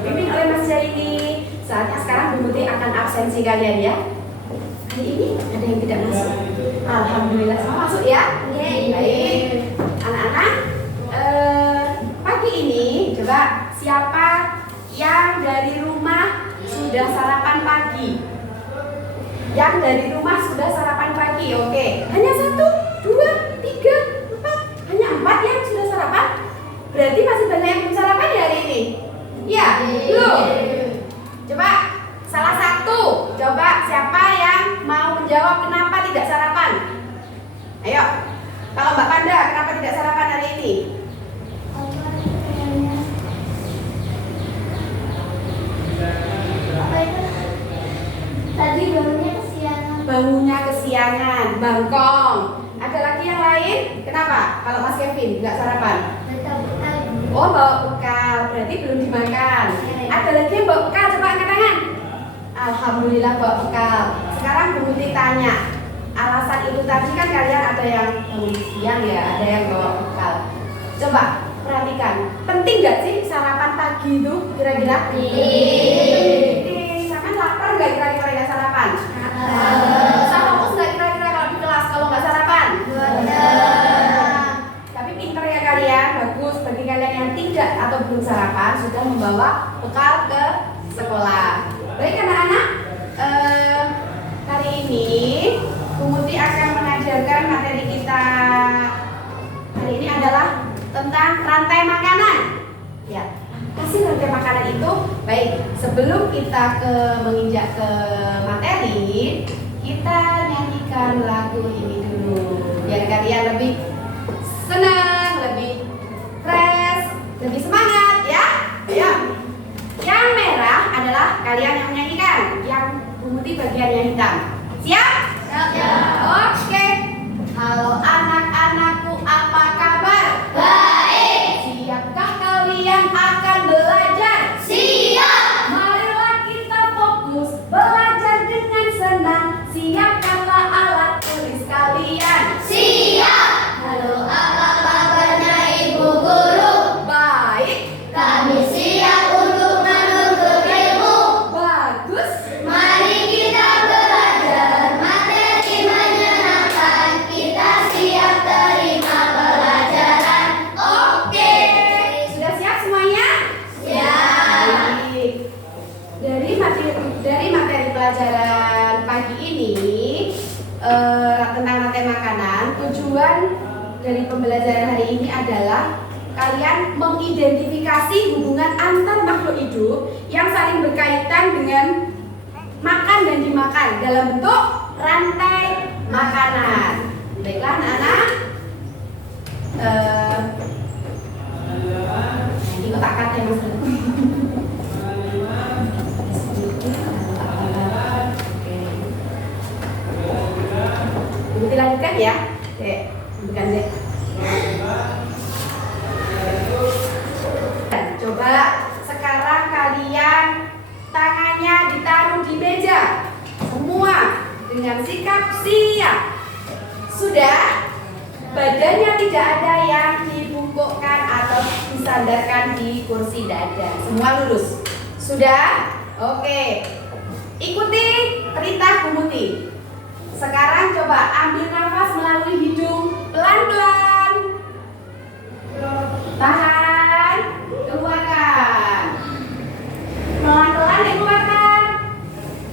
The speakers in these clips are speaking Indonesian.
dipimpin oleh Mas Jaini. Saatnya sekarang Bu Muti akan absensi kalian ya. Hari ini ada yang tidak masuk? Alhamdulillah semua masuk ya. Baik, anak-anak. Pagi ini coba siapa yang dari rumah sudah sarapan pagi? Yang dari rumah sudah sarapan pagi, oke. Hanya 1, 2, 3, 4. Hanya 4 yang sudah sarapan. Berarti masih banyak yang belum sarapan ya hari ini? Iya, belum. Coba salah satu. Coba siapa yang mau menjawab kenapa tidak sarapan? Ayo. Kalau Mbak Panda, kenapa tidak sarapan hari ini? Tadi baunya kesiangan, Bangkong. Ada lagi yang lain? Kenapa? Kalau Mas Kevin nggak sarapan? Oh, bawa bekal. Berarti belum dimakan. Ada lagi yang bawa bekal? Coba angkat tangan. Alhamdulillah bawa bekal. Sekarang Bu Muti tanya. Alasan itu tadi kan kalian ada yang bangun siang ya, ada yang bawa bekal. Coba perhatikan. Penting nggak sih sarapan pagi itu kira-kira? Penting. Sama lapar nggak kira-kira nggak sarapan? Sama fokus nggak kira-kira kalau di kelas kalau nggak sarapan? Tapi pinter ya kalian, bagus. Bagi kalian yang tidak atau belum sarapan sudah membawa bekal ke sekolah. Baik anak-anak, hari ini Bu Muti akan mengajarkan materi kita. Hari ini adalah tentang rantai makanan. Ya, kasih rantai makanan itu. Baik, sebelum kita menginjak ke materi, kita nyanyikan lagu ini dulu biar kalian lebih senang, lebih fresh, lebih semangat ya. Ayo. Yang merah adalah kalian yang menyanyikan, yang Bu Muti bagian yang hitam. Siap? Siap. Oke. Halo anak-anakku, apa kabar? baik. Siapkah kalian akan belajar? Siap. Marilah kita fokus belajar dengan senang. Siapkanlah alat tulis kalian. Siap. Halo, apa kabarnya Ibu Guru? Baik, Kami siap untuk menuntut ilmu. bagus. Mari kita belajar materi menyenangkan. Kita siap terima pelajaran. Oke. Sudah siap semuanya? Siap. Baik. Dari materi pelajaran pagi ini tentang rantai makanan, tujuan dari pembelajaran hari ini adalah kalian mengidentifikasi hubungan antar makhluk hidup yang saling berkaitan dengan makan dan dimakan dalam bentuk rantai makanan. Baiklah anak-anak. Ini kotak kata ya Mas. Oke. Dilanjutkan ya. Oke, bukan deh. Coba sekarang kalian tangannya ditaruh di meja. Semua dengan sikap siap. Sudah? Badannya tidak ada yang dibungkukkan atau disandarkan di kursi dada. Semua lurus. Sudah? Oke. Ikuti perintah Bu Muti. Sekarang coba ambil nafas melalui hidung pelan-pelan. Tahan. Keluarkan. Pelan-pelan dikeluarkan.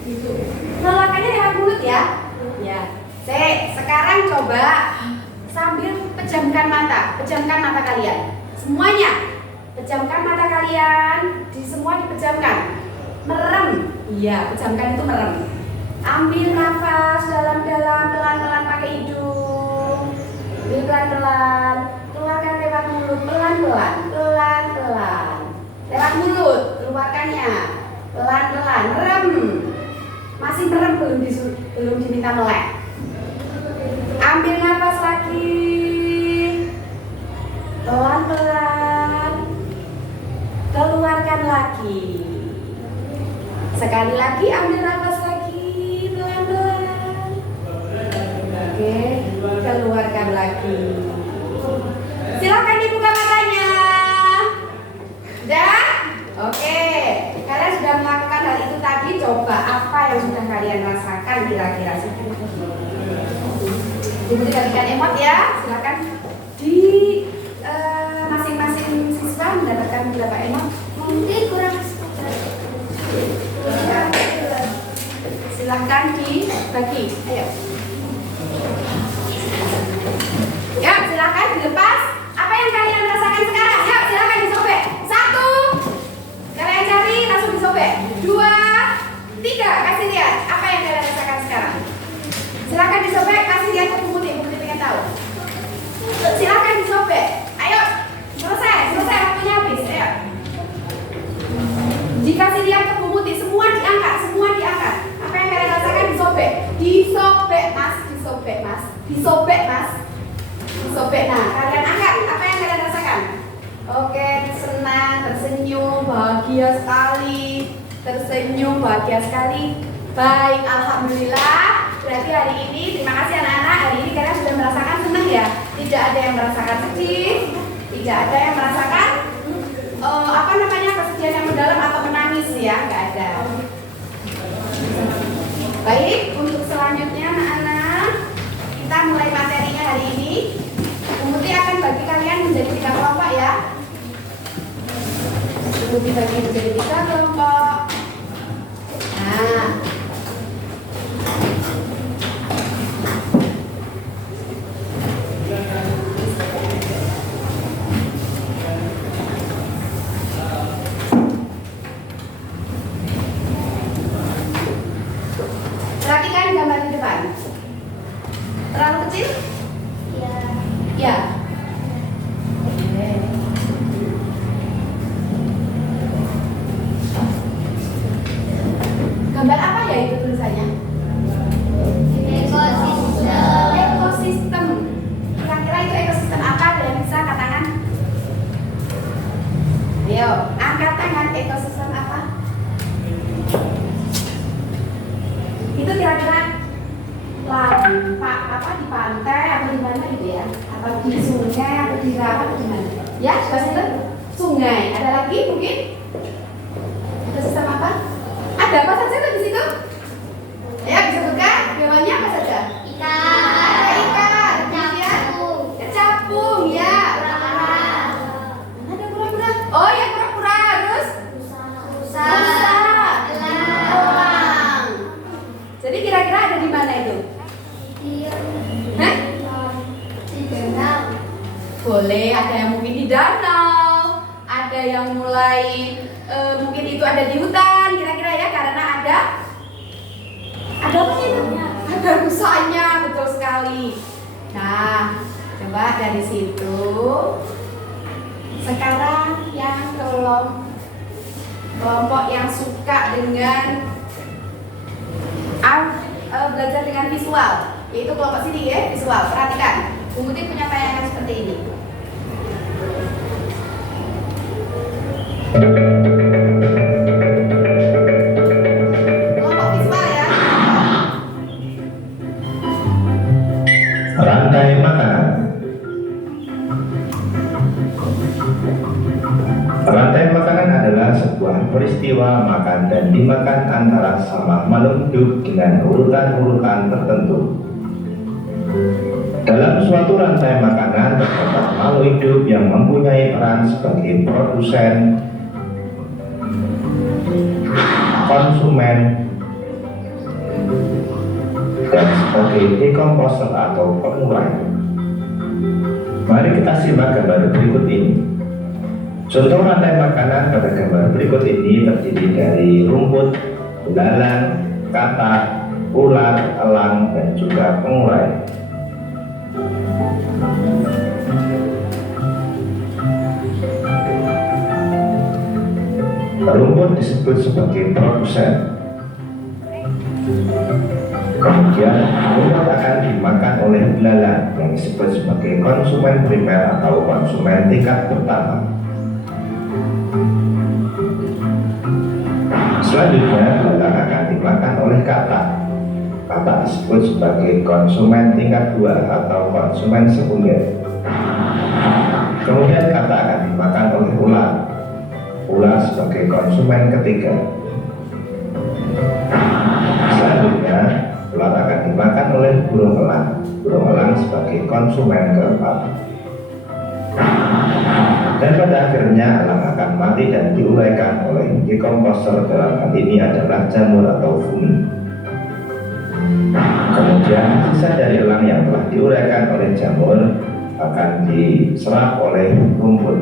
Gitu. Keluarkannya lewat mulut ya. Ya. Sekarang coba sambil pejamkan mata. Pejamkan mata kalian. Semuanya. Pejamkan mata kalian. Semua dipejamkan. Merem. Iya, pejamkan itu merem. Ambil nafas dalam-dalam, pelan-pelan pakai hidung. Ambil pelan-pelan. Keluarkan lewat mulut, pelan-pelan. Pelan-pelan. Lewat mulut, keluarkannya. Pelan-pelan, merem. Masih merem, belum diminta melek. Ambil nafas lagi. Pelan-pelan. Keluarkan lagi. Sekali lagi ambil nafas lagi. Pelan-pelan. Oke, keluarkan lagi. Silakan dibuka matanya. Sudah? Oke. kalian rasakan kira-kira? Ibu berikan emot ya, silakan di masing-masing siswa mendapatkan berapa emot? Mungkin kurang Ya. Silakan dibagi. Ayo. Ya, silakan dilepas. Apa yang kalian rasakan sekarang? Ya, silakan disobek. 1. Kalian cari langsung disobek. 2, 3. Kasih lihat apa yang kalian rasakan sekarang. Silakan disobek, kasih lihat ke Bu Muti pengen tahu. Silakan disobek. Ayo, selesai waktunya habis. Ayo. Dikasih lihat ke Bu Muti, semua diangkat. Apa yang kalian rasakan? Disobek. Disobek, Mas. Nah, kalian angkat. Apa yang kalian rasakan? Oke, senang, tersenyum, bahagia sekali. Baik, alhamdulillah. Berarti hari ini, terima kasih anak-anak. Hari ini kalian sudah merasakan senang ya. Tidak ada yang merasakan sedih, tidak ada yang merasakan kesedihan yang mendalam atau menangis ya, nggak ada. Baik, untuk selanjutnya anak-anak, kita mulai materinya hari ini. Kemudian akan bagi kalian menjadi 3 kelompok ya. Dibagi menjadi 3 kelompok. Nah, perhatikan gambar di depan. Terlalu kecil? Ya. Gambar apa ya itu tulisannya? Ekosistem. Kira-kira itu ekosistem apa? Kalian bisa katakan? Ayo, angkat tangan. Ekosistem apa? Itu kira-kira di pantai atau di mana gitu ya? Atau di sungai atau di rawa atau di mana? Ya, itu sungai. Ada lagi mungkin? Ekosistem apa? Ada apa saja tuh di situ? Ya, bisa buka. Hewannya apa saja? Ada ikan, kecapung, ya. Ada kura-kura. Oh ya, kura-kura. Terus? Rusa. Elang. Jadi kira-kira ada di mana itu? Hah? Di danau. Boleh, ada yang mungkin di danau, ada yang mulai mungkin itu ada di hutan, kira-kira ya, karena ada apa itu? Ada rusanya, betul sekali. Nah, coba dari situ. Sekarang yang kelompok yang suka dengan belajar dengan visual, yaitu kelompok sini ya, visual. Perhatikan, Bu Muti punya tayangan seperti ini. Kelompok visual ya. Rantai makanan. Rantai makanan adalah sebuah peristiwa makan dan dimakan antara sama makhluk hidup dengan urutan-urutan tertentu. Dalam suatu rantai makanan terdapat makhluk hidup yang mempunyai peran sebagai produsen, konsumen, dan sebagai dekomposer atau pengurai. Mari kita simak gambar berikut ini. Contoh rantai makanan pada gambar berikut ini terdiri dari rumput, belalang, katak, ular, elang, dan juga pengurai. Rumput disebut sebagai produsen. Kemudian rumput akan dimakan oleh belalang yang disebut sebagai konsumen primer atau konsumen tingkat pertama. Selanjutnya belalang akan dimakan oleh katak. Katak disebut sebagai konsumen tingkat 2 atau konsumen sekunder. Kemudian katak akan dimakan oleh ular. Ular sebagai konsumen ketiga. Selanjutnya burung elang. Burung elang sebagai konsumen keempat. Dan pada akhirnya elang akan mati dan diuraikan oleh dekomposer, dalam hal ini adalah jamur atau fumi. Kemudian sisa dari elang yang telah diuraikan oleh jamur akan diserap oleh rumput.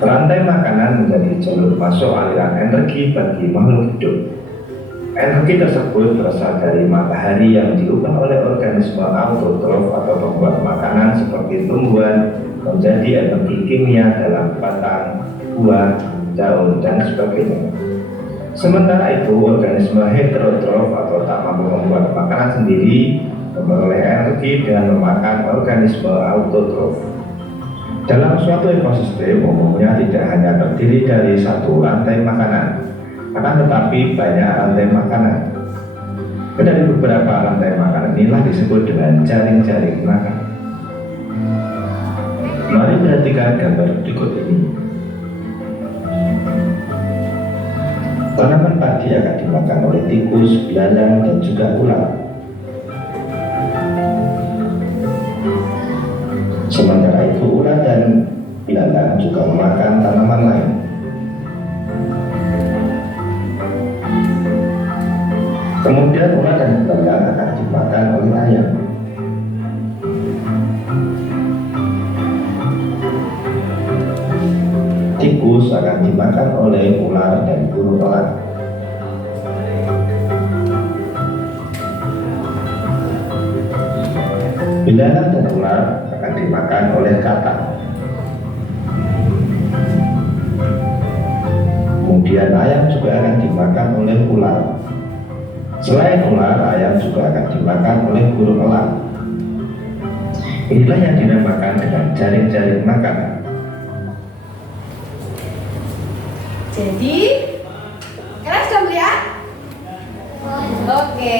Rantai makanan menjadi jalur masuk aliran energi bagi makhluk hidup. Energi tersebut berasal dari matahari yang diubah oleh organisme autotrof atau pembuat makanan seperti tumbuhan menjadi energi kimia dalam batang, buah, daun, dan sebagainya. Sementara itu, organisme heterotrof atau tak mampu membuat makanan sendiri memperoleh energi dengan memakan organisme autotrof. Dalam suatu ekosistem umumnya tidak hanya terdiri dari satu rantai makanan, akan tetapi banyak rantai makanan. Dari beberapa rantai makanan inilah disebut dengan jaring-jaring makan. Mari perhatikan gambar berikut ini. Tanaman padi akan dimakan oleh tikus, belalang, dan juga ular. Sementara itu ular dan belalang juga memakan tanaman lain. Kemudian ular dan belalang akan dimakan oleh ayam. Tikus akan dimakan oleh ular dan burung elang. Belalang dan ular akan dimakan oleh katak. Kemudian ayam juga akan dimakan oleh ular. Selain ular, ayam juga akan dimakan oleh burung elang. Inilah yang dinamakan dengan jaring-jaring makanan. Jadi, kalian sudah melihat? Oke,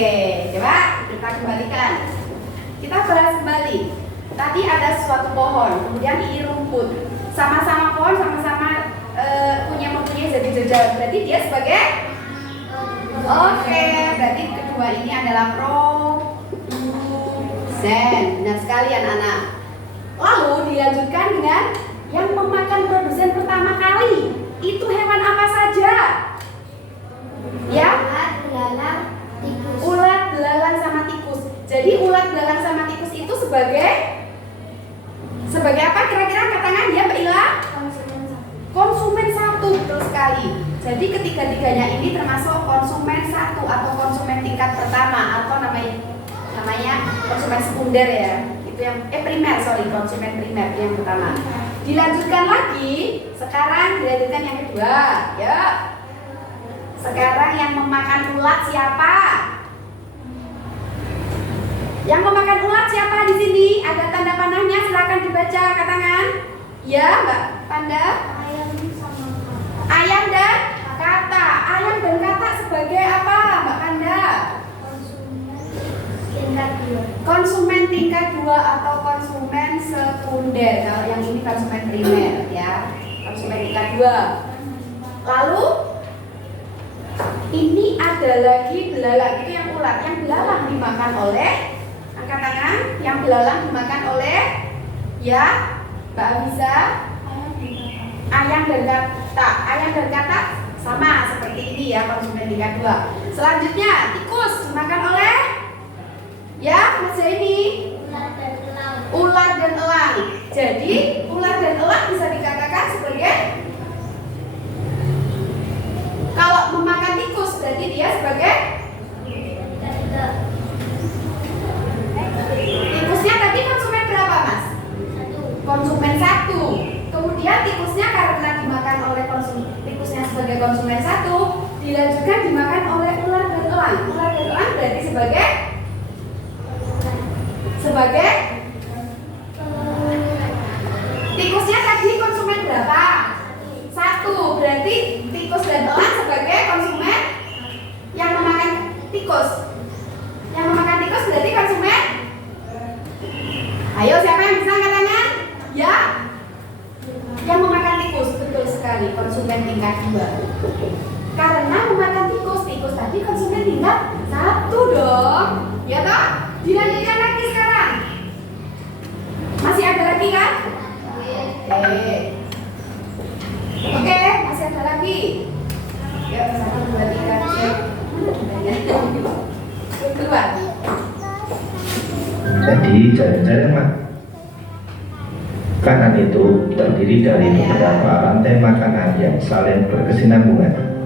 coba kita kembalikan. Kita bahas kembali. Tadi ada suatu pohon, kemudian ini rumput. Sama-sama pohon, sama-sama mempunyai zat-zat. Berarti dia sebagai berarti kedua ini adalah produsen. Benar sekali anak-anak. Lalu dilanjutkan dengan yang memakan produsen pertama kali. Itu hewan apa saja? Ya? Belalang, tikus. Ulat, belalang, sama tikus. Jadi ulat, belalang, sama tikus itu sebagai apa kira-kira katakan dia Mbak Ila? Konsumen satu, betul sekali. Jadi ketiga-tiganya ini termasuk konsumen satu atau konsumen tingkat pertama atau namanya konsumen sekunder ya. Itu yang primer, konsumen primer yang pertama. Dilanjutkan lagi, sekarang dilanjutkan yang kedua, ya. Sekarang yang memakan ulat siapa? Yang memakan ulat siapa di sini? Ada tanda panahnya, silakan dibaca angkat tangan. Ya, Mbak Panda. Ayam sama katak. Ayam dan kata. Ayam dan kata sebagai apa, Mbak Panda? Konsumen tingkat 2 atau konsumen sekunder. Kalau yang ini konsumen primer ya. Konsumen tingkat 2. Lalu ini ada lagi belalang, itu yang ulat. Yang belalang dimakan oleh, angkat tangan. Yang belalang dimakan oleh ya, Mbak Abiza. Ayam dan kata. Ayam dan kata sama seperti ini ya, konsumen tingkat 2. Selanjutnya tikus dimakan oleh ya, Mas ini ular dan elang. Jadi ular dan elang bisa dikatakan sebagai, kalau memakan tikus berarti dia sebagai tikusnya tadi konsumen berapa, Mas? Konsumen 1. Kemudian tikusnya karena dimakan oleh tikusnya sebagai konsumen 1, dilanjutkan dimakan oleh ular dan elang. Ular dan elang berarti sebagai tikusnya tadi konsumen berapa? 1. Berarti tikus dan elang sebagai konsumen yang memakan tikus. Yang memakan tikus berarti konsumen. Ayo, siapa yang bisa angkat tangan? Ya? Yang memakan tikus, betul sekali, konsumen tingkat 2. Karena memakan tikus tadi konsumen tingkat 1 dong. Jadi jaring-jaring makanan itu terdiri dari beberapa rantai makanan yang saling berkesinambungan.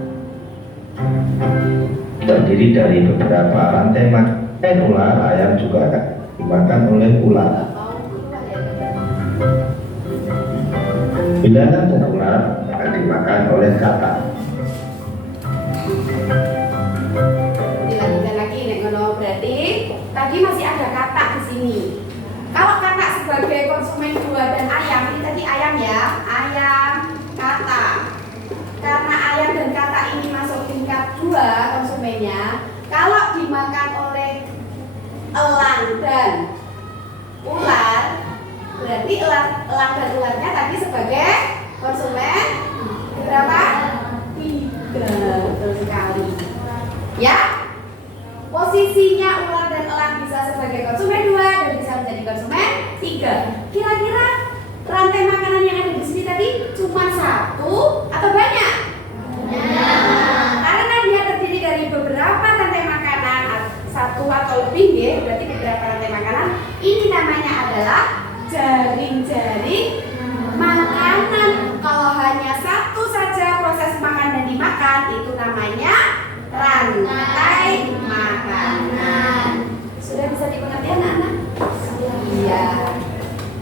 Terdiri dari beberapa rantai makanan ular, ayam juga akan dimakan oleh ular. Belalang dan ular akan dimakan oleh katak. Dilanjutkan lagi nek ngono, berarti tadi masih ada katak di sini. Kalau katak sebagai konsumen buah dan ayam, ini tadi ayam ya, ayam, katak. Karena ayam dan katak ini masuk tingkat 2 konsumennya, kalau dimakan oleh elang dan ular, berarti elang dan ularnya tadi sebagai konsumen berapa? 3, betul sekali. Ya, posisinya ular dan elang bisa sebagai konsumen 2 dan bisa menjadi konsumen 3. Kira-kira rantai makanan yang ada di sini tadi cuma 1 atau banyak? Karena dia terdiri dari beberapa rantai makanan, 1 atau lebih ya, berarti beberapa rantai makanan. Ini namanya adalah jaring-jaring makanan. Kalau hanya 1 saja proses makan dan dimakan, itu namanya rantai makanan. Sudah bisa dimengerti anak-anak? Iya.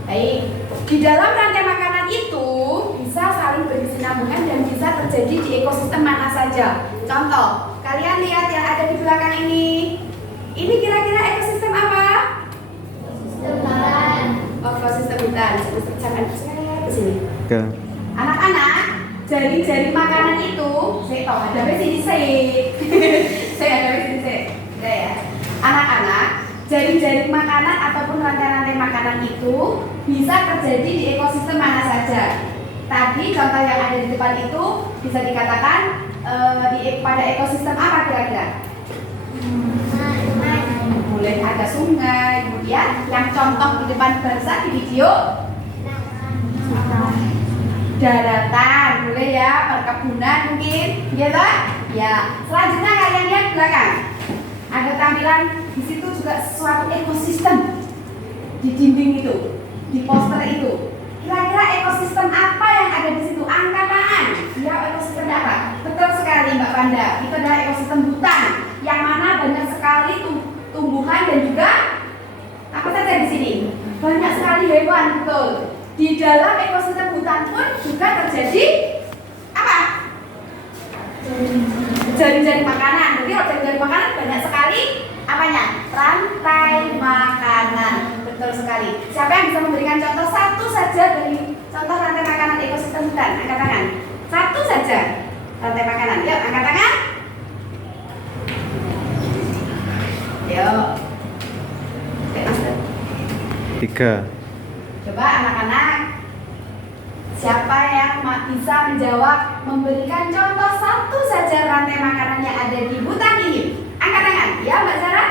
Baik. Di dalam rantai makanan itu bisa saling berkesinambungan dan bisa terjadi di ekosistem mana saja. Contoh, kalian lihat yang ada di belakang ini. Ini kira-kira ekosistem apa? Ekosistem hutan. Jangan ke sini. Anak-anak, jaring-jaring makanan itu, saya tahu ada di sini saya ada di sini ya. Anak-anak, jaring-jaring makanan ataupun rantai-rantai makanan itu bisa terjadi di ekosistem mana saja. Tadi contoh yang ada di depan itu bisa dikatakan pada ekosistem apa kira-kira? Boleh ada sungai, kemudian yang contoh di depan bahasa di video daratan, boleh ya, perkebunan mungkin, gitu? Ya. Selanjutnya kalian lihat belakang. Ada tampilan di situ juga suatu ekosistem di dinding itu, di poster itu. Kira-kira ekosistem apa yang ada di situ? Angkat tangan. Ya, ekosistem apa? Betul sekali Mbak Panda. Itu adalah ekosistem hutan yang mana banyak sekali tumbuhan dan juga apa saja di sini? Banyak sekali hewan, betul. Di dalam ekosistem hutan pun juga terjadi apa? Jaring-jaring makanan. Jadi kalau jaring-jaring makanan banyak sekali apanya? Rantai makanan. Betul sekali. Siapa yang bisa memberikan contoh 1 saja dari contoh rantai makanan ekosistem hutan? Angkat tangan. 1 saja rantai makanan. Yuk, angkat tangan. Yuk. 3. Coba anak-anak, siapa yang bisa menjawab memberikan contoh 1 saja rantai makanan yang ada di hutan ini? Angkat tangan. Ya, Mbak Sarah?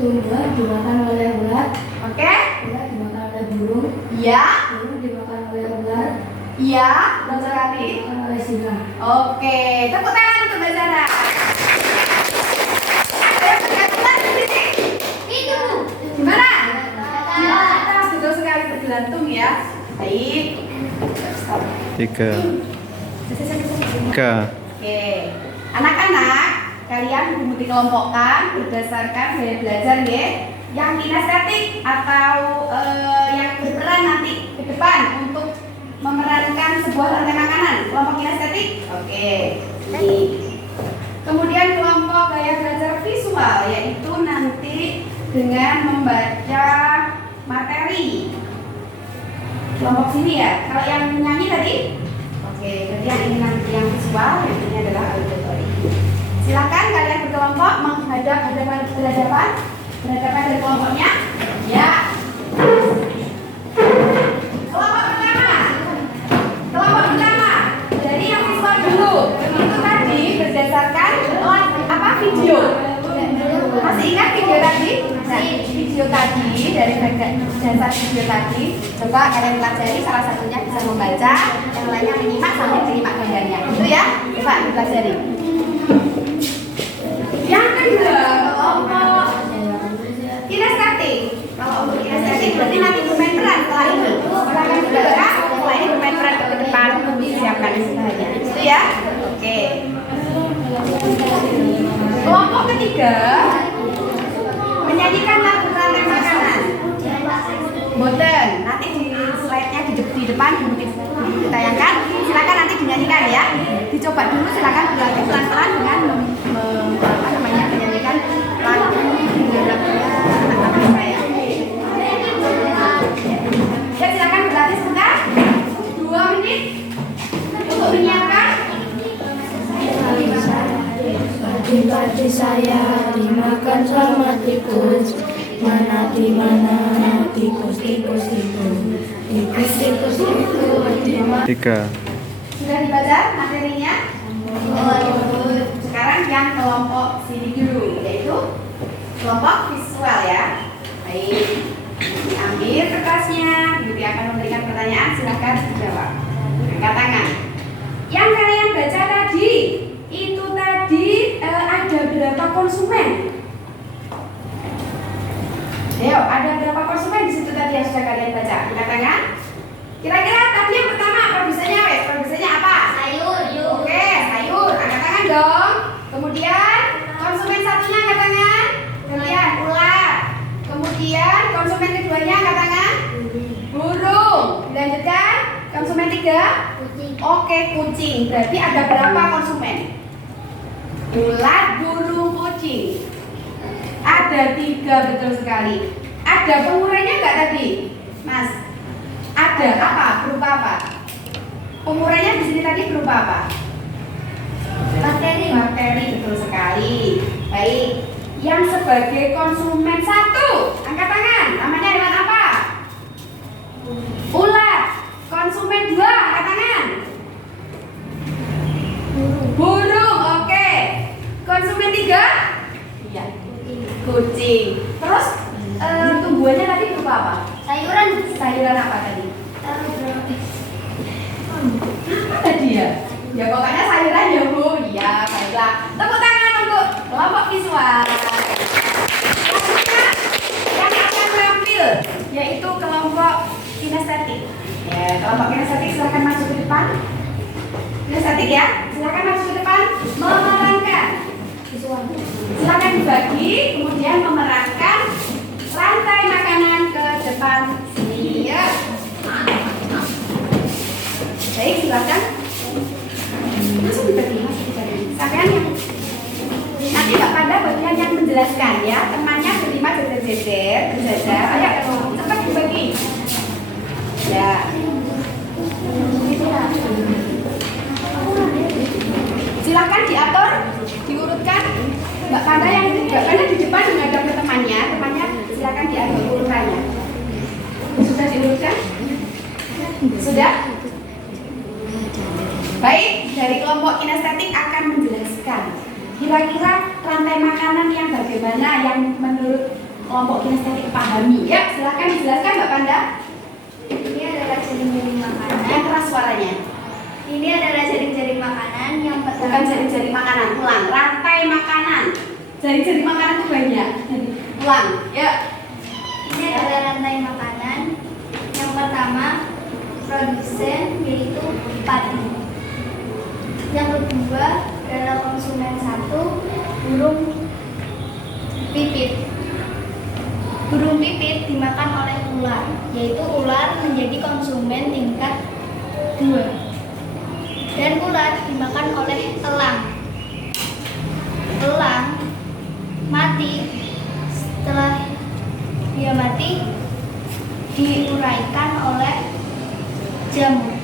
Tumbuhan dimakan oleh ulat. Oke. Ulat dimakan oleh burung. Iya. Burung dimakan oleh ular. Iya, Mbak Sarah. Dimakan oleh singa. Oke, tepuk tangan untuk Mbak Sarah. Ada yang bergantungan di sini? Itu. Gimana? Di atas, betul sekali bergelantung ya. Baik. Stop. 3. Oke, anak-anak, kalian dikelompokkan berdasarkan gaya belajar ya. Yang kinestetik atau yang berperan nanti ke depan untuk memerankan sebuah rantai makanan. Kelompok kinestetik, oke. Kemudian kelompok gaya belajar visual, yaitu nanti dengan membaca materi. Kelompok sini ya. Kalau yang nyanyi tadi, oke. Berarti yang ini nanti yang visual, yang ini adalah auditory. Silakan kalian berkelompok menghadap berhadapan dari kelompoknya. Ya. Kelompok pertama. Jadi yang visual dulu. Itu tadi berdasarkan video. Masih ingat video tadi? Nah, video tadi dari dasar video tadi. Coba kalian pelajari, salah satunya bisa membaca, yang lainnya menyimak sampai menyimak gambarnya. Itu ya. Coba dipelajari. Yang kedua, kelompok kinestetik. ya? Oke. Kelompok ketiga menyanyikan lagu rantai makanan. Boten, nanti di slide-nya di depan ditayangkan. Silakan nanti dinyanyikan ya. Dicoba dulu, silakan berlatih pelan-pelan dengan menyanyikan lagu dengan lagunya anak-anak saya. Ya, silakan berlatih sebentar. 2 menit untuk menyiapkan. Pagi-pagi saya dimakan sama tikus. Mana di mana tikus itu dimana. 3. Sudah dibaca materinya? Sekarang yang kelompok sini dulu, yaitu kelompok visual ya. Baik, ambil kertasnya, Bibi akan memberikan pertanyaan, silahkan dijawab. Angkat tangan. Yang kalian baca tadi, itu tadi ada berapa konsumen? Ayo, ada berapa konsumen di situ tadi yang sudah kalian baca? Angkat tangan. Kira-kira tadi yang pertama produsennya apa? Sayur. Oke, sayur. Angkat tangan dong. Kemudian konsumen satunya angkat tangan. Kemudian ular. Kemudian konsumen keduanya angkat tangan. Burung. Dilanjutkan konsumen 3. Kucing. Oke, kucing. Berarti ada berapa konsumen? Ular, burung, kucing. Ada 3, betul sekali. Ada pengurainya nggak tadi, Mas? Ada apa? Berupa apa? Pengurainya di sini tadi berupa apa? Bakteri. Bakteri, betul sekali. Baik. Yang sebagai konsumen 1, angkat tangan. Namanya hewan apa? Ular. Konsumen 2, angkat tangan. Burung. Oke. Konsumen 3? Iya. Kucing. Terus tumbuhannya tadi berupa apa? Sayuran. Sayuran apa tadi? Apa tadi ya? Ya pokoknya sayuran ya Bu. Iya, baiklah. Tepuk tangan untuk kelompok visual. Selanjutnya yang akan tampil yaitu kelompok kinestetik. Ya, kelompok kinestetik silakan maju ke depan. Kinestetik ya, silakan maju ke depan memerankan. Silakan dibagi, kemudian memerankan rantai makanan ke depan sini ya. Baik, silakan. Masuk dibagi. Sampean yang nanti Mbak Panda bagian yang menjelaskan ya. Temannya berlima berjajar. Ayo, cepat dibagi. Ya. Silakan diatur, diurutkan. Mbak Panda di depan menghadap ke temannya silakan diatur urutannya. Sudah diurutkan? Sudah? Baik, dari kelompok kinestetik akan menjelaskan kira-kira rantai makanan yang bagaimana yang menurut kelompok kinestetik pahami. Ya, silakan dijelaskan Mbak Panda. Ini adalah jaring-jaring makanan. Yang keras suaranya. Ini adalah jaring-jaring makanan yang Bukan pertama. jaring-jaring makanan, ulang. Rantai makanan. Jaring-jaring makanan itu banyak. Ulang, ya. Ini adalah rantai makanan. Yang pertama produsen yaitu padi. Yang kedua adalah konsumen 1, burung pipit. Burung pipit dimakan oleh ular, yaitu ular menjadi konsumen tingkat 2. Dan ular dimakan oleh elang. Elang mati. Setelah dia mati, diuraikan oleh jamur.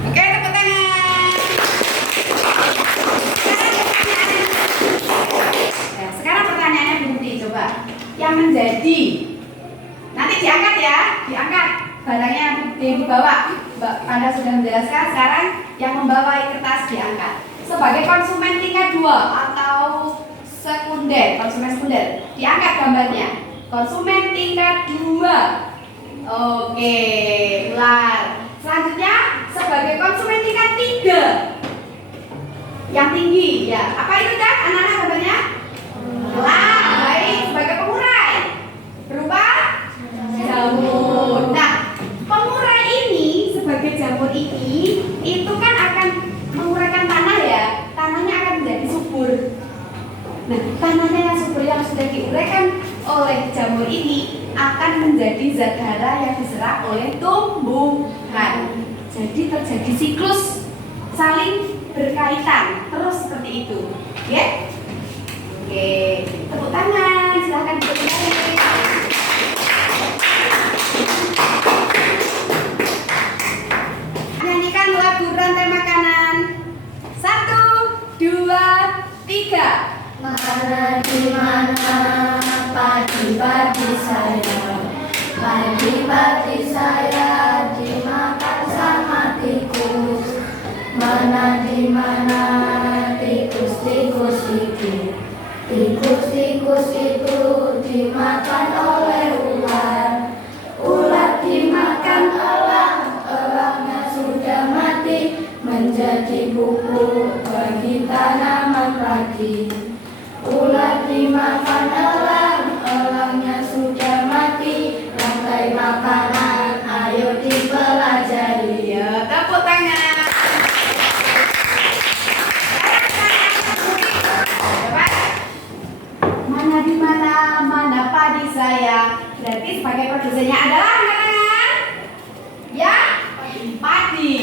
Oke, tepuk tangan. Sekarang pertanyaannya berhenti, coba. Yang menjadi, nanti diangkat ya, diangkat barangnya yang dibawa. Mbak Anda sudah menjelaskan, sekarang yang membawa kertas diangkat. Sebagai konsumen tingkat 2 atau sekunder, konsumen sekunder, diangkat gambarnya. Konsumen tingkat 2. Oke, ular. Selanjutnya sebagai konsumen tingkat 3 yang tinggi ya. Apa itu Cak? Anak-anak gambarnya? Elang. Baik, sebagai pengurai berupa jamur. Nah, pengurai ini sebagai jamur ini itu kan Nah, tanahnya yang subur yang sudah diuraikan oleh jamur ini akan menjadi zat hara yang diserap oleh tumbuhan. Jadi terjadi siklus saling berkaitan terus seperti itu. Ya? Oke, tepuk tangan, silahkan dikembali. Nyanyikan lagu rantai makanan. 1, 2, 3. Mana di mana padi-padi saya, padi-padi saya dimakan sama tikus. Mana di mana tikus-tikus itu, tikus-tikus itu dimakan oleh ular. Ular dimakan elang, elangnya sudah mati, menjadi pupuk bagi tanaman padi. Ular dimakan elang, elangnya sudah mati, rantai makanan ayo dipelajari. Ya, tepuk tangan. Mana di mana padi saya. Berarti sebagai produsennya adalah anak-anak ya padi.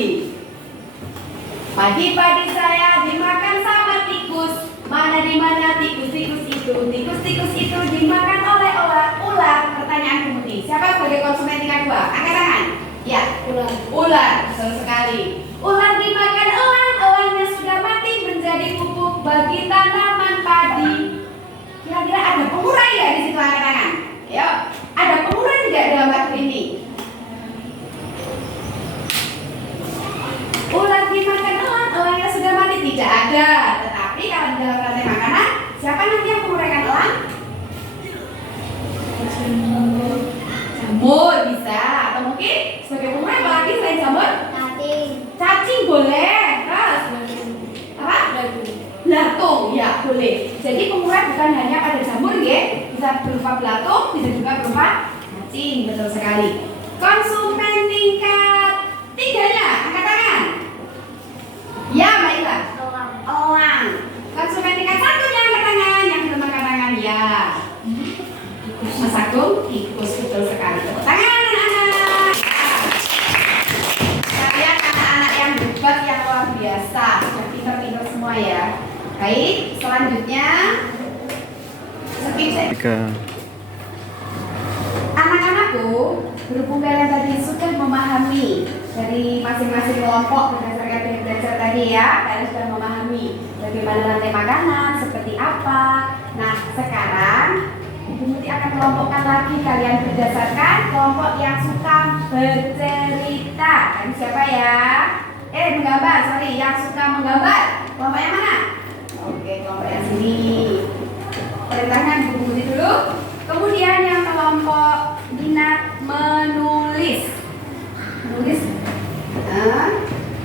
Padi-padi saya dimakan sama tikus. Mana di mana tikus-tikus itu? Tikus-tikus itu dimakan oleh ular. Pertanyaan kemudian, siapa sebagai konsumen tingkat 2? Angkat tangan. Ya, ular. Ular, betul sekali. Ular dimakan elang, elangnya sudah mati menjadi pupuk bagi tanaman padi. Kira-kira ada pengurai ya di situ, angkat tangan. Yuk, ada pengurai tidak dalam lagu ini? Ular dimakan elang, elangnya sudah mati, tidak ada. Tetapi kalau di dalam rantai makanan, siapa nanti yang menguraikan elang? Jamur bisa, atau mungkin sebagai pengurai apa lagi selain jamur? Cacing boleh. Terus apa? Belatung, ya boleh. Jadi pengurai bukan hanya pada jamur ya, bisa berupa belatung, bisa juga berupa cacing, betul sekali. Konsumen tingkat 3-nya, angkat tangan. Ya, Mbak Ila. Elang. Konsumen tingkat 1-nya angkat tangan, yang belum angkat tangan ya. Mas Agung, tikus, betul sekali. Tepuk tangan anak-anak. Kalian anak-anak yang hebat, yang luar biasa, sudah pintar-pintar semua ya. Baik, selanjutnya skip saya. 3. Anak-anakku, berhubung kalian tadi sudah memahami dari masing-masing kelompok berdasarkan yang belajar tadi ya, kalian sudah memahami bagaimana rantai makanan, seperti apa. Nah, sekarang Ibu Muti akan kelompokkan lagi kalian berdasarkan kelompok yang suka bercerita. Dan siapa ya? Menggambar, sorry, yang suka menggambar. Kelompok yang mana? Oke, kelompok yang sini. Perintahkan Ibu Muti dulu. Kemudian yang kelompok minat menulis. Menulis. Nah,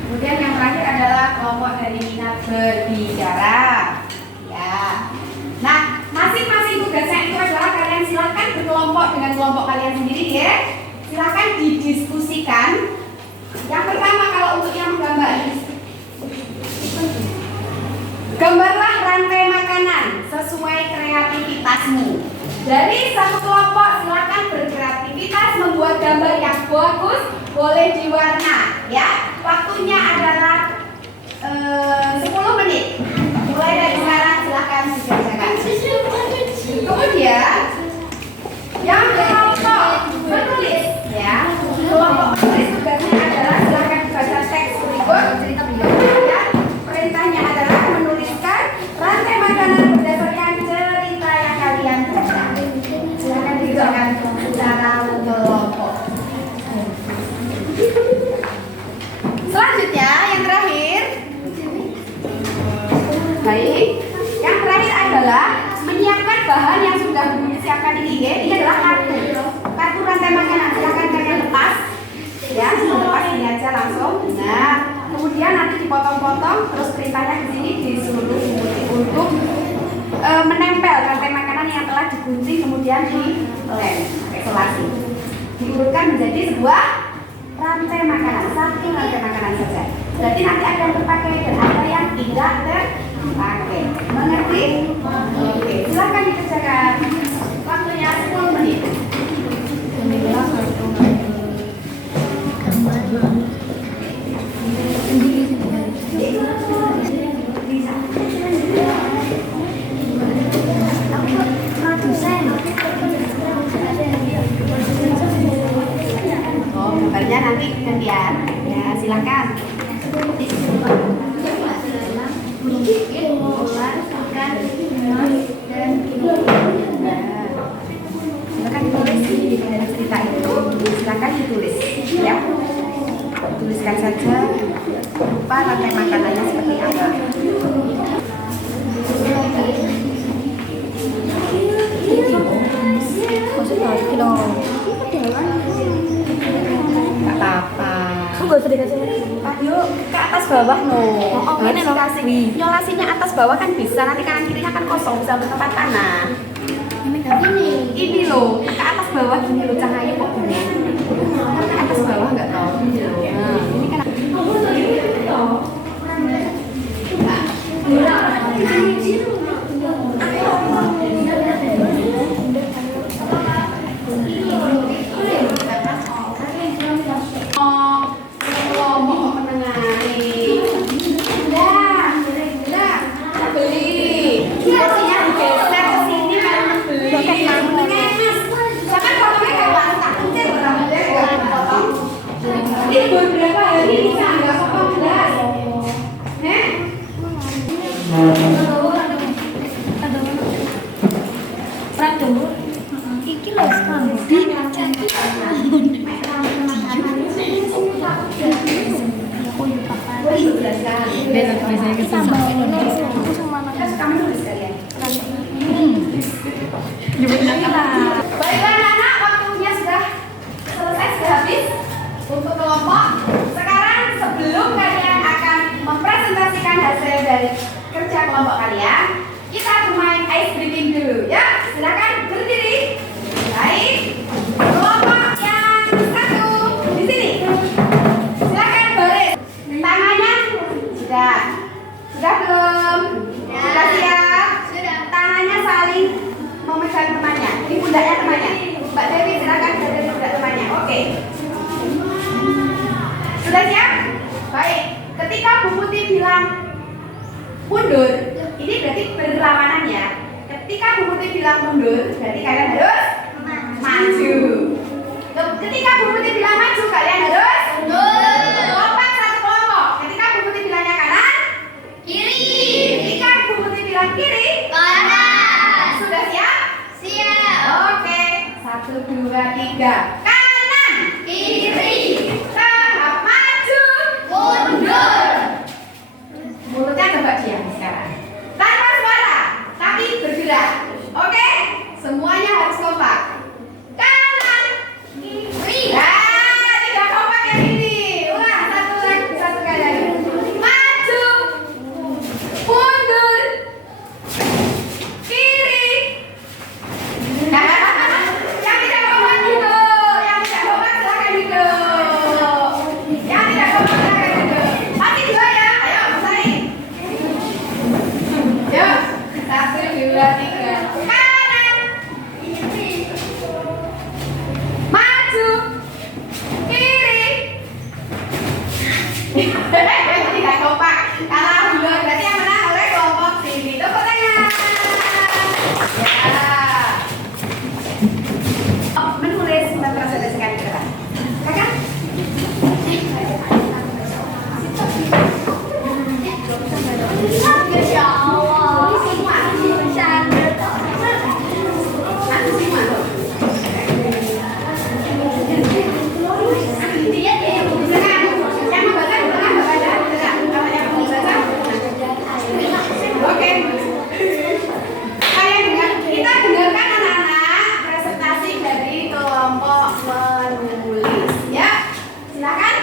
kemudian yang terakhir adalah kelompok dari minat berbicara. Ya. Nah, masing-masing tugasnya itu adalah kalian silakan berkelompok dengan kelompok kalian sendiri ya. Silakan didiskusikan. Yang pertama kalau untuk yang menggambar, gambarlah rantai makanan sesuai kreativitasmu. Dari satu kelompok silakan berkreativitas membuat gambar yang bagus, boleh diwarna ya. Waktunya adalah 10 menit. Mulai dari sekarang silakan dikerjakan. Kemudian yang kelompok menulis ya. Kelompok menulis tugasnya adalah silakan baca teks berikut. Kemudian perintahnya adalah menuliskan rantai makanan berdasarkan cerita yang kalian baca. Silakan dikerjakan secara kelompok. Selanjutnya yang terakhir. Baik, yang terakhir adalah menyiapkan bahan yang sudah disiapkan ini ya. Ini adalah kartu rantai makanan. Silakan kalian lepas ya, lepas ini aja langsung. Nah, kemudian nanti dipotong-potong, terus perintahnya di sini disuruh untuk menempel rantai makanan yang telah digunting kemudian dilem isolasi. Diurutkan menjadi sebuah rantai makanan, satu rantai makanan saja. Berarti nanti ada yang terpakai dan ada yang tidak terpakai. Mengerti? silakan. Ular, ikan, emas, dan Silakan ditulis di dalam cerita itu. Silakan ditulis, ya. Tuliskan saja. Lupa rantai makanannya seperti apa. Gak apa-apa. Ayo ke atas bawah no. ini no. Kasih nyolasinya atas bawah kan bisa. Nanti kanan kirinya kan kosong bisa bertempat tanah. Ini loh ke atas bawah gini loh cahaya kok gini. Ke atas bawah nggak tahu. Nah, ini kan. Ini beberapa hari bisa nggak potong belas, Iki loh sekarang. Kamu nulis kalian. Baiklah anak, waktunya sudah selesai, sudah habis untuk kelompok. Sekarang sebelum kalian akan mempresentasikan hasil dari kerja kelompok kalian, kita bermain ice breathing dulu ya. Silakan berdiri. Baik. Kelompok yang satu di sini. Silakan baris. Tangannya sudah. Sudah belum? Sudah siap? Sudah. Tangannya saling memegang temannya. Di pundaknya temannya. Mbak Dewi silakan berada di pundak temannya. Oke. Sudah siap? Baik. Ketika Bu Putih bilang mundur, ini berarti berlawanan ya. Ketika Bu Putih bilang mundur, berarti kalian harus maju. Ketika Bu Putih bilang maju, kalian harus lompat satu kelompok. Ketika Bu Putih bilangnya kanan, Kiri. ketika Bu Putih bilang kiri, Kanan. sudah siap? Siap. Oke. 1, 2, 3. Kanan. Kiri. Tahap maju. Mundur. Mulutnya coba diam sekarang. Tanpa suara, tapi bergerak. Oke? Semuanya harus kompak. Kanan. Kiri. Ah, tidak kompak yang ini. Ulang satu kali lagi. Maju. Mundur. Kiri. Yang tidak kompak duduk. Yang tidak kompak silakan duduk. Yang tidak kompak silakan duduk. Masih dua ya. Ayo, mulai. Yuk. 1, 2, 3. Kanan. Maju. Kiri. Tidak kompak. Kalah duluan. Berarti yang menang oleh kelompok sini. Tepuk tangan. Ya. Oh, menulis mempresentasikan gerak. Kakak? Insya Allah. Dia Yang membaca di tengah bapak ada. Kalau yang membaca. Oke. Kalian dengar, kita dengarkan anak-anak presentasi dari kelompok menulis, ya. Silakan.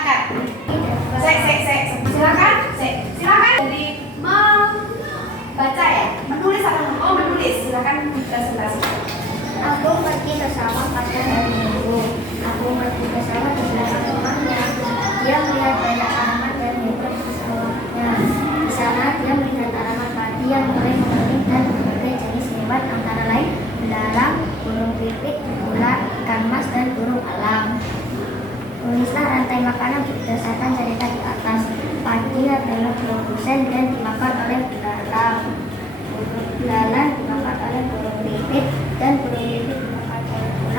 Cut. Sek. Silakan. Silakan dari membaca ya. Menulis atau menulis. Silakan presentasi. Aku pergi ke sawah pada hari Minggu. Aku pergi ke sawah di belakang rumahnya. Dia melihat banyak tanaman dan rumput di sawahnya. Di sana dia melihat tanaman padi yang mulai menguning dan berbagai jenis hewan antara lain belalang, burung pipit, ular, ikan mas dan burung elang. Tulislah rantai makanan berdasarkan cerita di atas. Padi adalah produsen dan dimakan oleh belalang. Belalang dimakan oleh burung pipit dan burung pipit dimakan oleh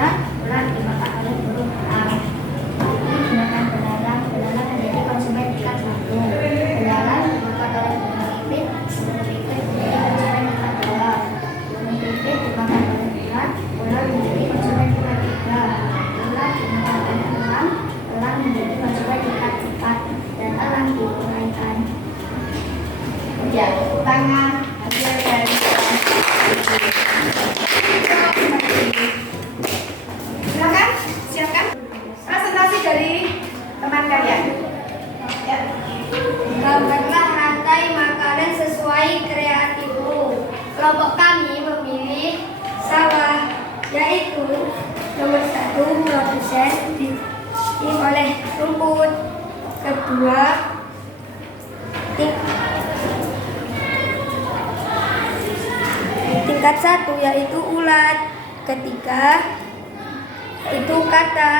tepuk tangan hasil dari silakan siapkan presentasi dari teman kalian. Ya. Gambarlah rantai makanan sesuai kreatifmu. Kelompok kami memilih sawah, yaitu nomor 1 produsen oleh rumput, kedua tingkat 1 yaitu ulat, ketiga itu kata.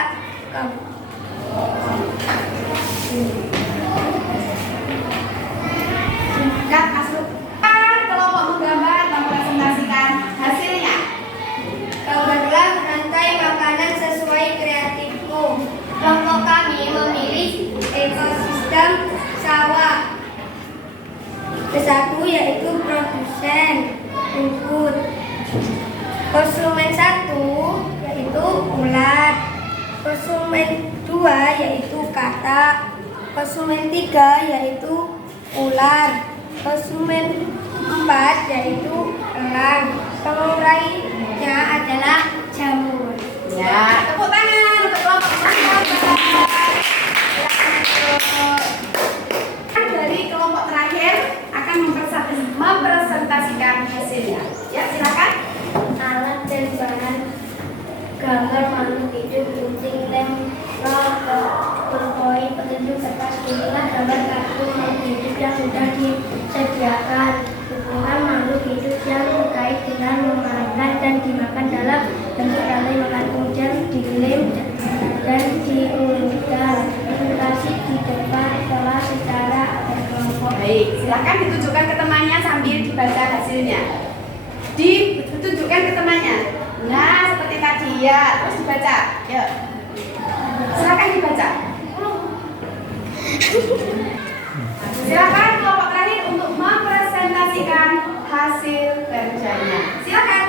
Dan masukkan kelompok menggambar mempresentasikan hasilnya. Gambarlah rantai makanan sesuai kreatifmu. Kelompok kami memilih ekosistem sawah. Ke-1 yaitu produsen rumput. Konsumen 1 yaitu ulat. Konsumen 2 yaitu katak. Konsumen 3 yaitu ular. Konsumen 4 yaitu elang. Pengurainya adalah jamur. Ya, tepuk tangan untuk kelompok dari kelompok terakhir akan mempresentasikan hasilnya. Ya, silakan. Alat dan bahan gambar makhluk hidup, gunting, lem, berpoin, petunjuk, kertas. Inilah gambar kartu makhluk hidup yang sudah disediakan. Hubungan makhluk hidup yang terkait dengan memakan dan dimakan dalam bentuk rantai makan, kemudian dilem dan diurutkan. Presentasi di depan kelas secara berkelompok. Baik, silakan ditunjukkan ke temannya sambil dibaca hasilnya. Ditunjukkan ke temannya. Nah, seperti tadi ya, terus dibaca. Yuk. Silakan dibaca. Silakan kelompok terakhir untuk mempresentasikan hasil kerjanya. Silakan.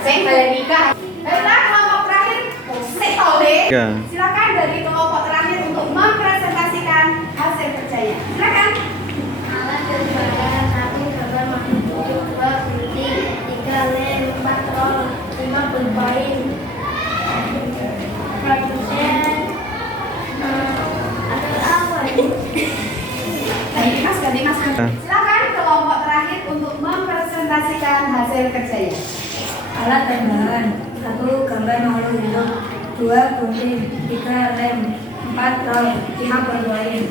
Saya Balarika. Baiklah, kelompok terakhir. Tiga. Silakan dari kelompok terakhir untuk mempresentasikan hasil kerjanya. Silakan. Alat dan bahan: 1 gambar makhluk hidup, 2 gunting, 3 lem, 4 roll, 5 berpoin. Produsen ada apa ini? Baik, Mas, ganti Mas. Silakan kelompok terakhir untuk mempresentasikan hasil kerjanya. Alat dan bahan: 1 gambar makhluk hidup, 2 gunting, 3 lem, 4 roll, 5 berpoin.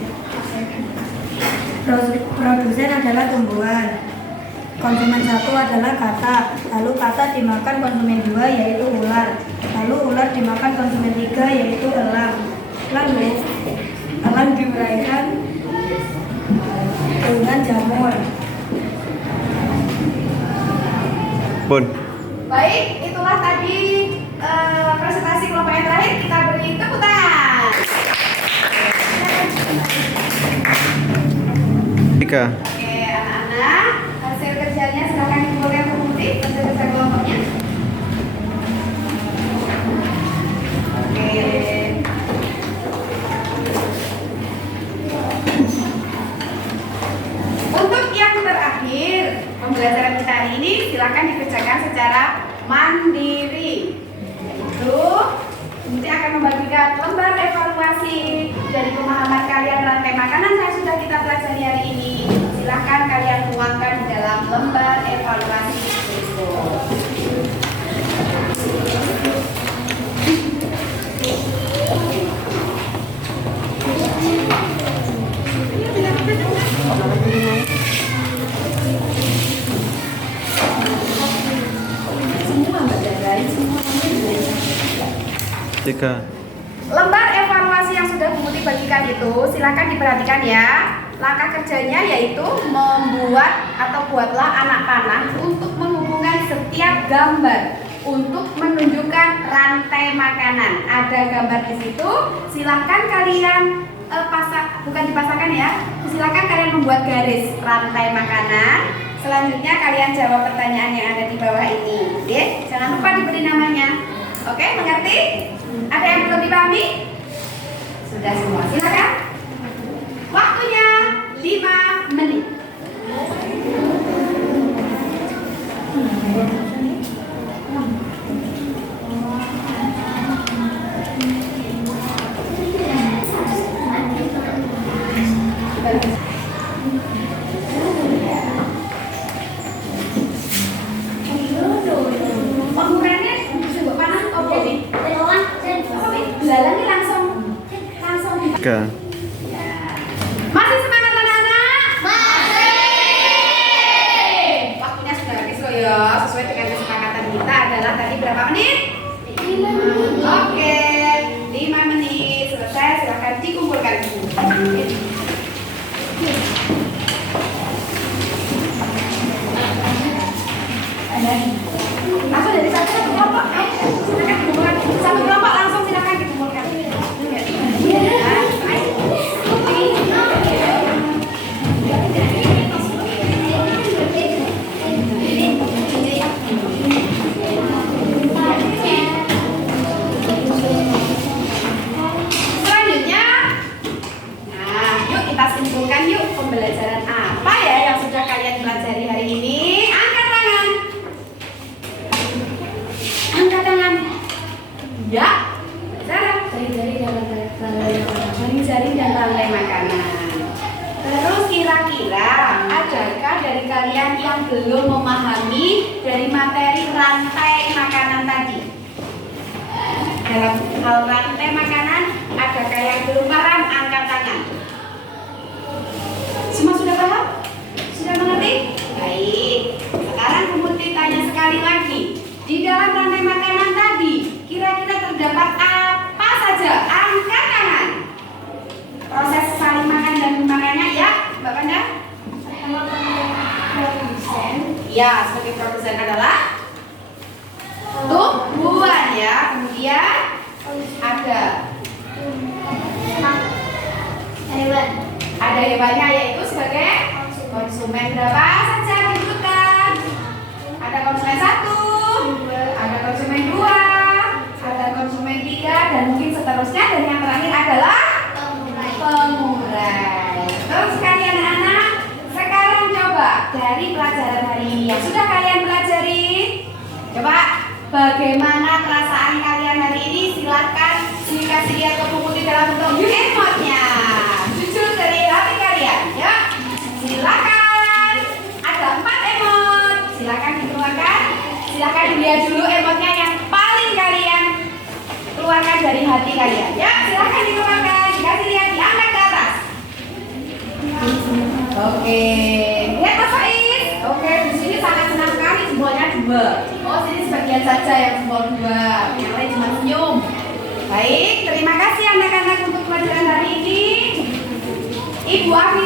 Produsen adalah tumbuhan. Konsumen 1 adalah katak, lalu katak dimakan konsumen 2 yaitu ular, lalu ular dimakan konsumen 3 yaitu elang. Lalu elang diuraikan dengan jamur. Pun. Baik, itulah tadi presentasi kelompok yang terakhir. Kita beri tepuk tangan. Tiga. Oke, anak-anak, hasil kerjanya silakan dikumpulkan ke putih hasil kerja kelompoknya. Oke. Untuk yang terakhir, pembelajaran kita hari ini silakan dikerjakan secara mandiri. Itu nanti akan membagikan lembar evaluasi dari pemahaman kalian rantai makanan yang sudah kita pelajari hari ini. Silahkan kalian tuangkan di dalam lembar evaluasi berikut. Semua Mbak Dadai, semua Tiga. lembar evaluasi yang sudah Bu Muti bagikan itu silakan diperhatikan ya. Langkah kerjanya yaitu membuat atau buatlah anak panah untuk menghubungkan setiap gambar untuk menunjukkan rantai makanan. Ada gambar di situ, silakan kalian bukan dipasangkan ya. Silakan kalian membuat garis rantai makanan. Selanjutnya kalian jawab pertanyaan yang ada di bawah ini. Oke, jangan lupa diberi namanya. Oke, mengerti? Ada yang belum dipahami? Sudah semua. Silakan. Waktunya Tiga. Masih semangat anak-anak? Masih. Waktunya sudah habis loh ya. Sesuai dengan kesepakatan kita adalah tadi berapa menit? 5 menit. Oke, 5 menit selesai. Silakan dikumpulkan. Langsung dari satu kelompok. Silakan dikumpulkan. Satu kelompok langsung silakan dikumpulkan. Selanjutnya, nah, yuk kita simpulkan yuk pembelajaran apa ya yang sudah kalian pelajari hari ini. Angkat tangan. Angkat tangan. Ya. Sarah. Jari-jari dan rantai makanan. Terus kira-kira adakah dari kalian yang belum memahami dari materi rantai makanan tadi? Dalam hal rantai makanan, adakah yang belum paham? Angkat tangan. Semua sudah paham? Sudah mengerti? Baik. Sekarang kemudian tanya sekali lagi. Di dalam rantai makanan tadi, kira-kira terdapat apa saja? Angkat tangan. Proses saling makan dan memakannya ya, Mbak Panda? Produsen. Ya, sebagai produsen adalah tumbuhan ya. Kemudian ada Hewan. ada hewannya yaitu sebagai konsumen. Berapa saja disebutkan? Ada konsumen 1, ada konsumen 2, ada konsumen 3, dan mungkin seterusnya. Dan yang terakhir adalah pengurai. Terus kalian anak, sekarang coba dari pelajaran hari ini yang sudah kalian pelajari, coba bagaimana perasaan kalian hari ini? Silakan dikasih lihat ke buku di dalam bentuk emotnya. Jujur dari hati kalian, ya. Silakan. Ada 4 emot. Silakan dikeluarkan. Silakan dilihat dulu emotnya yang paling kalian keluarkan dari hati kalian. Ya, silakan dikeluarkan. Dikasih lihat, diangkat ke atas. Oke, lihat Mas Faiz. Oke, di sini sangat senang sekali jempolnya 2. Oh, sini sebagian saja yang jempol 2. Yang lain cuma senyum. Baik, terima kasih anak-anak untuk pelajaran hari ini. Ibu akan